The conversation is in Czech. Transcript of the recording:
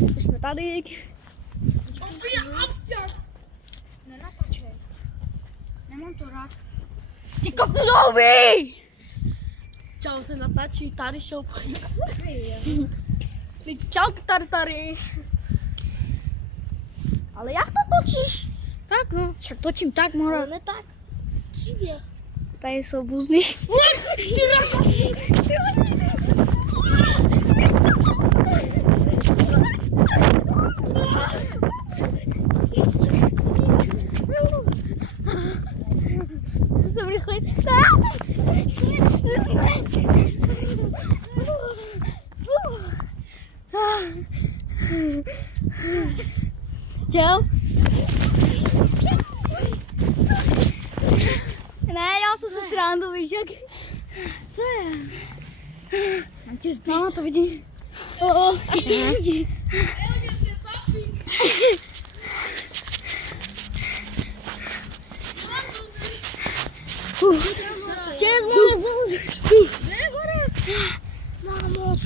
Už jsme tady. Nenatačej. Nemám to rád. Ty kopnu do huby! Čau, se natáčí, tady show. Čau, tady. Ale jak to točíš? Tak no, však točím tak, mohla. Ale ne tak. Přijde. Tady jsou buzny. Dobrý chuť. Čau. Ne, já jsem se srandu, víš jak? Co je? Mama to vidí. Až to vidí. Čes, můj zůz. Mamo,